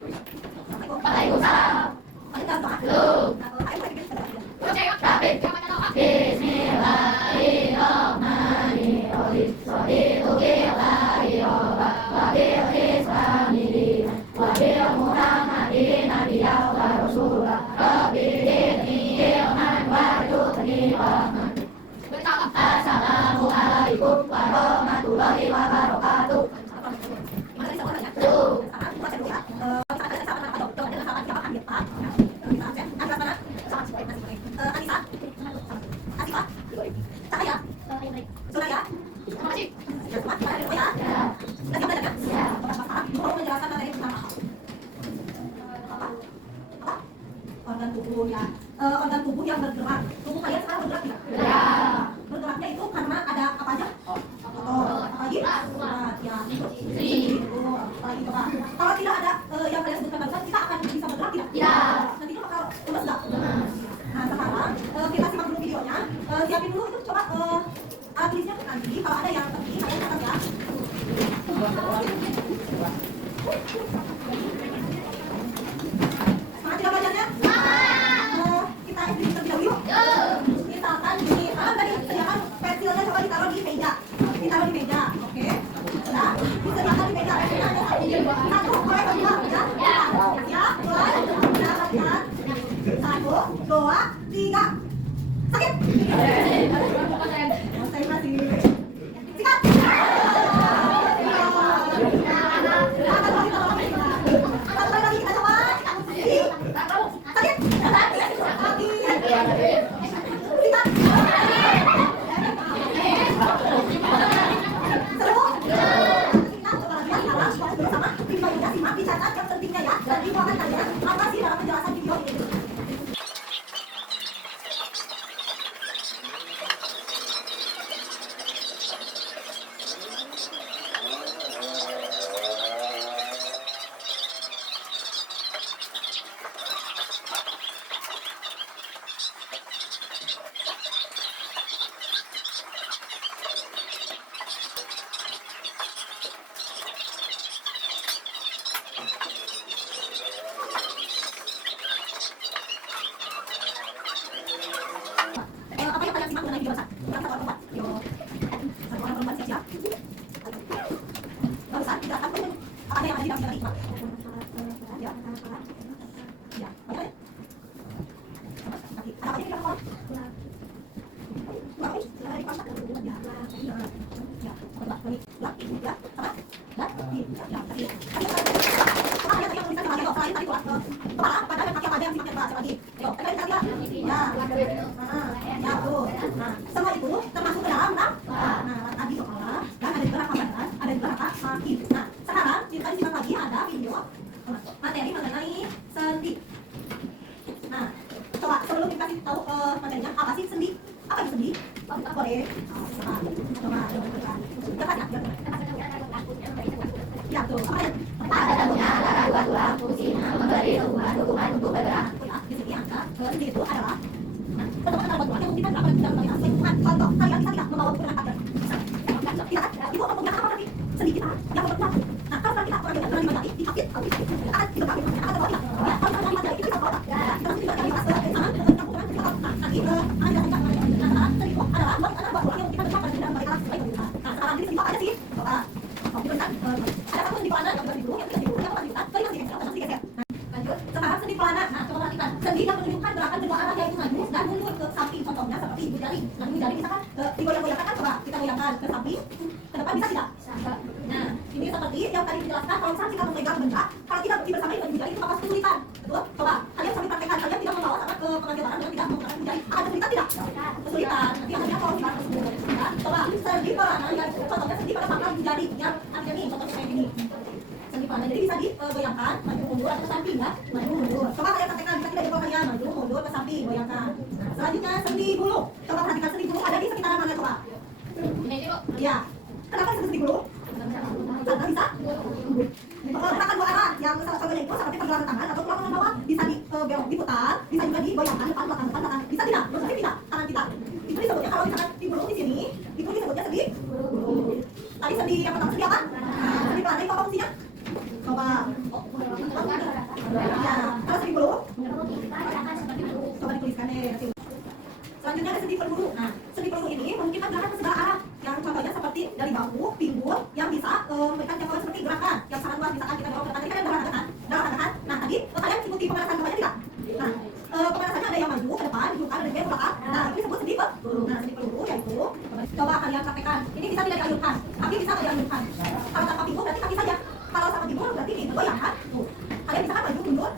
Waalaikumsalam. Belum. Assalamualaikum warahmatullahi wabarakatuh. Organ tubuh ya, organ tubuh yang bergerak. Tubuh kalian sekarang bergerak tidak? Ya. Bergeraknya itu karena ada apa aja? Otot, apalagi? Berat, ya. Apalagi coba. Kalau tidak ada yang kalian sebutkan barusan, kita akan bisa bergerak tidak? Tidak. Nantinya bakal lemas nggak? Nah sekarang kita simak dulu videonya. Siapin dulu itu coba alat tulisnya nanti. Kalau ada yang penting kalian catat ya. Semangat tidak belajarnya? Kita explain terlebih dahulu yuk. Misalkan gini, kalian tadi sediakan pensilnya coba ditaruh di meja. Ditaruh di meja, oke? Nah, disediakan di meja. Pensilnya ada satu, mulai kedua, ya? Ya, mulai. Nah, latihan. 1, 2, 3. Sakit? Konsentrasi. Sikat. Dicatat yang pentingnya ya, dan dibawakan kalian apa sih dalam penjelasan video ini. Apa yang kalian simak mengenai video besar? Bukan satu orang perempuan. Satu orang perempuan siap-siap. Besar, tidak apa yang ada di dalam tadi. Ya. Ya. Oke. Ada apa yang kita lakukan? Berapa ini? Dari pasar. Ya. Ya. Lagi. Ya. Apa? Ya. Kepala, badan dan kaki apa aja yang simak yang lagi. Ayo, kita lihat ya. Ya, tuh. Nah, semua itu termasuk ke dalam tadi kepala, dan ada juga rangka badan, ada juga rangka kaki. Nah, sekarang kita simak lagi ada video materi mengenai sendi. Nah, coba sebelum kita kasih tahu materinya apa sih sendi? Apa itu sendi? Boleh. Coba. Ya, tuh. Apa ya? Ada tentunya antara dua tulang, fungsinya memberi dukungan untuk bergerak. Ya, di sini angka sendi itu adalah teman-teman antara bantuan yang memberikan berapa dalam kalian lingkungan. Contoh, kalian bisa tidak membawa buku dengan pagar. Tidak kan? Ibu akan menggunakan apa tadi? Sendi kita yang berkuat. Nah, kalau kita orang dengan berani dikasih, akan digerak. Akan terbawa tidak? Ya, kalau kita mempelajari itu bisa bawa. Ya, kita mesti juga dari kelas sama dengan campuran kita tahu. Nah, nanti akan dijelaskan. Nah, sendi itu adalah antara bantuan yang kita berkuat dalam balik kelas sebaik kita. Nah, sekarang ini sendi apa aja sih? Coba. Diberikan ada satu sendi pelana yang bukan di bulu, yang tidak di bulu, yang bukan di bulu, yang tidak digeser. Lanjut, sekarang sendi pelana. Nah, coba perhatikan. Sendi yang menunjukkan gerakan kedua arah yaitu maju dan mundur ke samping. Contohnya seperti ibu jari. Nah, ibu jari misalkan digoyang-goyangkan kan, coba kita goyangkan ke samping, ke depan bisa tidak? Nah, ini seperti yang tadi dijelaskan. Kalau misalnya kita memegang benda, kalau tidak berdiri bersama dengan ibu jari itu bakal kesulitan. Betul? Coba kalian sambil praktekkan, kalian tidak membawa sangat ke pengambil barang dengan tidak menggunakan ibu jari. Akan kesulitan tidak? Kesulitan. Nanti akhirnya kalau kita tersebut. Coba sendi pelana yang contohnya sendi pada pangkal ibu jari yang artinya nih, contohnya kayak gini. Sendi pelana jadi bisa digoyangkan maju mundur atau ke samping ya, maju mundur. Coba kalian praktekkan, bisa tidak dibawa kalian maju mundur ke samping, goyangkan. Selanjutnya sendi bulu. Coba perhatikan sendi bulu ada di sekitaran mana coba? Ini Bu. Ya. Kenapa disebut sendi bulu? Karena bisa gerakan dua arah yang contohnya itu seperti pergelangan tangan atau pergelangan bawah bisa belok diputar, bisa juga digoyangkan depan belakang depan belakang. Bisa tidak? Bisa tidak? Tangan kita. Itu disebutnya kalau misalkan di bulu di sini, itu disebutnya sendi bulu. Tadi sendi yang pertama sendi apa? Sendi pelana itu apa fungsinya? Coba. sendi peluru. Nah, sendi peluru ini memungkinkan gerakan ke segala arah. Yang contohnya seperti dari bahu, pinggul, yang bisa memberikan jangkauan seperti gerakan yang sangat luas. Misalkan kita dorong ke depan, tadi kan ada gerakan kan? Nah, tadi kalian ikuti pemanasan bawahnya tidak? Nah, pemanasannya ada yang maju ke depan, di belakang, dan ke belakang. Nah, itu disebut sendi peluru. Nah, sendi peluru yaitu coba kalian praktekkan. Ini bisa tidak diayunkan, kaki bisa tidak diayunkan. Kalau tanpa pinggul berarti kaki saja. Kalau sama pinggul berarti digoyangkan. Tuh, kalian bisa kan maju mundur.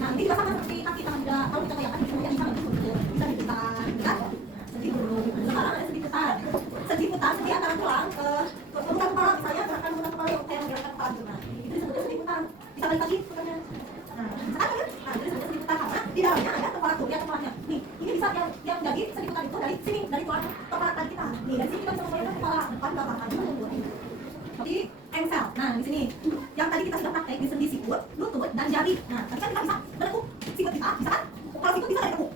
Nah, ini juga sama seperti kaki tangan juga. Kalau kita goyangkan bisa maju mundur, bisa diputar, kan? Sendi peluru. Sekarang ada sendi putar. Sendi putar, sendi antara tulang ke pemutar kepala, misalnya gerakan pemutar kepala yang kayak gerakan kepala juga. Itu disebutnya sendi putar. Bisa balik lagi putarnya. Nah, sekarang kan? Nah, itu disebutnya sendi putar karena di dalamnya ada kepala tuh, lihat kepalanya. Nih, ini bisa yang jadi sendi putar itu dari sini, dari tulang kepala tadi kita. Nih, dari sini kita bisa membayangkan kepala depan, belakang, maju, mundur. Seperti engsel. Nah, di sini yang tadi kita sudah praktek di sendi sikut, lutut, dan jari. Nah, tadi kan kita bisa menekuk sikut kita, bisa kan? Kalau sikut bisa nggak ditekuk?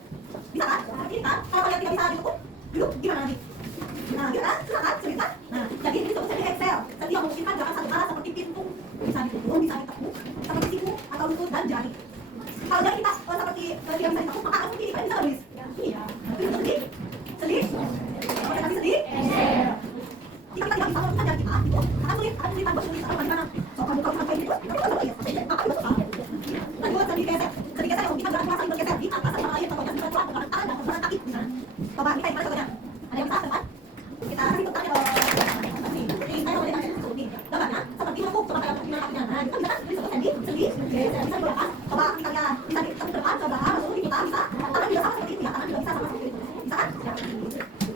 Bisa kan? Seperti ini kan? Kalau kalian tidak bisa ditekuk, duduk gimana nanti? Nah, gitu kan? Susah kan? Sulit kan? Nah, jadi ini disebut sendi engsel. Sendi yang memungkinkan gerakan satu arah seperti pintu, bisa ditutup, bisa ditekuk, seperti siku atau lutut dan jari. Kalau jari kita seperti tidak bisa ditekuk, maka harus begini, kalian bisa nggak Luis? Iya. Nah, itu sendi. Sendi. Kalau tadi sendi. Jika kita tidak bisa melakukan jari kita, itu akan sulit, akan kesulitan buat sendi atau bagaimana? So, kalau sampai gitu, itu kan sulit. Akan betul. Tadi buat sendi geser. Sendi geser yang memungkinkan gerakan saling bergeser di atas sama lain, contohnya seperti tulang, gerakan tangan, dan gerakan kaki. Coba kita yang mana contohnya? Ada yang bisa, kan? Kita kasih putarnya dong. Nih, saya mau lihat nih. Gambarnya seperti melengkung, coba kayak kakinya. Nah, itu bisa kan disebut sendi, bisa dibelakang. Coba kita lihat, bisa ditekuk ke depan, ke belakang, lalu diputar, bisa. Tangan juga sama seperti itu ya, tangan juga bisa sama seperti itu. Bisa kan?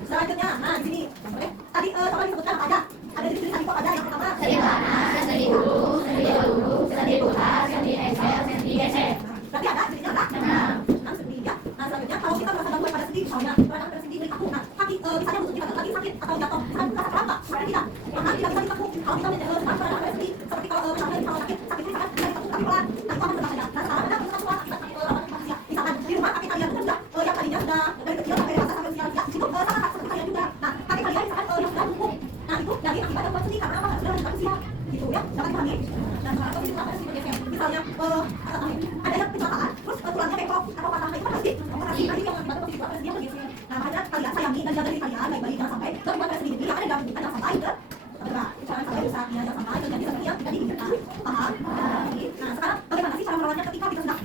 Selanjutnya, nah di sini. Tadi coba disebutkan apa aja? Ada di sini tadi kok ada yang pertama. Sendi panas, sendi peluru, sendi peluru, sendi putar, sendi engsel, sendi geser. Berarti ada, jadinya ada. Nah. 6 sendi ya. Nah, selanjutnya kalau kita merasa gangguan pada sendi, misalnya berada pada sendi milik aku, nah kaki misalnya lutut kita lagi sakit atau jatuh, misalnya merasa kerampak, seperti tidak, maka tidak bisa ditekuk. Kalau kita berada pada sendi, seperti kalau misalnya kalau sakit itu misalkan bisa ditekuk tapi pelan, nah itu akan berbahaya. Nah, sekarang ada beberapa tua akibat manusia. Misalkan di rumah kaki kalian itu sudah yang tadinya sudah dari kecil sampai dewasa sampai usia lanjut, itu sama seperti kalian juga. Nah, kaki kalian misalkan yang sudah lumpuh, nah itu dari akibat gangguan sendi karena apa? Sudah lanjut usia, gitu ya, dapat dipahami. Dan sekarang kalau kita sendi bergeser, misalnya ada yang kecelakaan, terus tulangnya bengkok atau patah, itu kan pasti operasi tadi yang akibat posisi pada sendi bergeser. Nah, makanya kalian sayangi dan jaga diri kalian baik-baik, jangan sampai terlibat pada sendi. Jadi yang ada dalam bukan jangan sampai ke jangan sampai rusak, ya jangan sampai terjadi seperti yang kita diinginkan. Paham? Nah, sekarang bagaimana sih cara merawatnya ketika kita sudah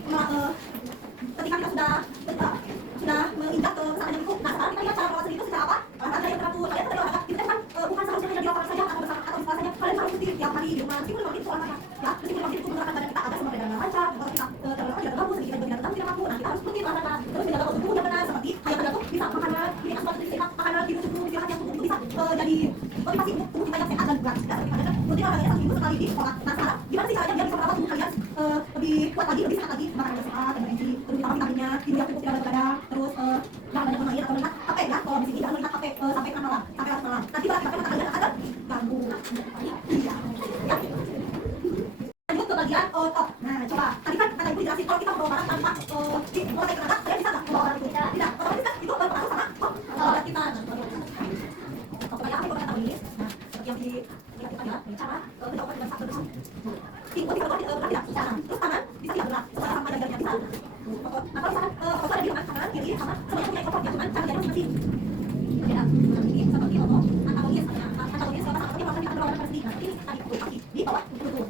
menginjak ke kesalahan yang itu? Nah, sekarang kita lihat cara merawat sendi itu secara apa? Olahraga yang teratur. Kalian tadi olahraga, kita kan bukan selalu hanya di lapangan saja atau di sekolah saja. Kalian harus rutin tiap hari di rumah. Meskipun memang itu olahraga, ya. Meskipun memang itu menggerakkan badan kita agar semua peredaran lancar. Kalau kita terlalu tidak terganggu, sedikit kita tidak mampu. Nah, kita harus rutin olahraga. Terus menjaga tubuh yang benar seperti kayak pada tuh bisa makanan ini asupan nutrisi sehat, makanan tidur cukup, istirahat yang cukup itu bisa jadi motivasi untuk tubuh kita yang sehat dan bugar. Ya, seperti kalian rutin olahraganya 1 minggu sekali di sekolah. Nah, sekarang gimana sih caranya biar bisa merawat tubuh kalian lebih kuat lagi, lebih sehat lagi, makanan yang sehat, yang bergizi, terus ditambah vitaminnya, tidur yang cukup tidak begadang, terus jangan banyak bermain atau melihat HP ya. Kalau di sini jangan melihat HP sampai malam, sampai larut malam. Nanti mata kalian akan terganggu. Iya. Lanjut ke bagian otot. Nah, coba tadi kan kata ibu jelasin kalau kita membawa barang tanpa mulai ke atas, kalian bisa nggak membawa barang itu? Tidak. Otomatis kan itu berpengaruh sama otot kita. Pokoknya apa yang tahu ini? Nah, seperti yang dilihat kita ya, cara menjauhkan dengan satu bersama. Pinggul kita bergerak tidak? Terus tangan bisa tidak gerak, sama jarinya bisa. Nah, kalau misalkan otot ada di tangan kanan, kiri, sama semuanya punya otot ya, cuman cara jarinya masing-masing. Beda. Nah, ini seperti otot antagonis, antagonis kalau antagonis kalau kita berlawan pada sendi. Nah, ini tadi kaki di bawah betul.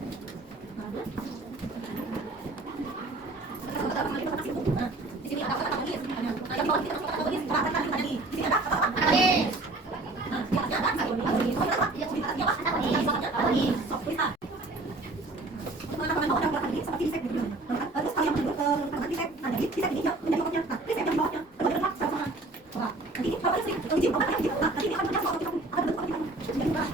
Nah, di sini ada antagonis. Nah, yang bawah kita masuk antagonis. Coba kan tadi di sini ada apa? Antagonis. Nah, di atasnya ada antagonis. Kalau apa? Di atasnya apa? Antagonis. Sok tulisan. Teman-teman bawah ada gerakan ini seperti bisek gitu. Terus kalau yang kedua gerakan bisek. Nah, jadi bisek ini menjadi ototnya. Nah, bisek yang di bawahnya. Coba gerak sama. Coba. Nanti ini kalau ada sering uji obatnya gitu. Nah, nanti ini akan menjadi otot kita. Akan bentuk otot kita. Jadi gerak.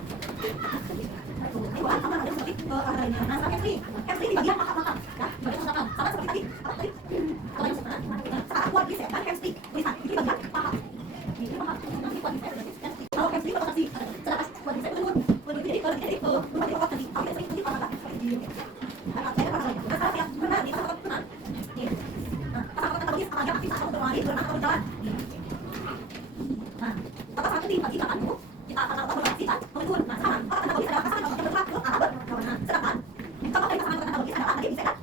Ini bukan sama ada seperti olahraga lainnya. Nah, sekarang hamstring di bagian paha. Ya, di bagian paha. Sama seperti tadi. Apa tadi? Kalau yang sekarang. Nah, sekarang kuat bisek kan hamstring. Tulisan ini bagian paha. Ini paha. Nanti kuat bisek hamstring. Kalau hamstring kalau saksi. Sedangkan kuat bisek menurut. Jadi kalau jadi berbagai otot tadi. Kalau hamstring itu olahraga seperti ini. Nah, sekarang yang benar ini otot benar. Nih. Nah, otot antagonis apa aja aktif atau berlari, berenang atau berjalan. Nah, otot satu di bagian kanan kita akan lakukan berlari kan, menurun. Nah, sekarang otot antagonis adalah pasangan yang bergerak ke arah berlawanan. Sedangkan contoh dari pasangan otot antagonis adalah tadi bisa kan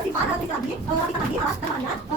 Si Farah lagi, kita lagi,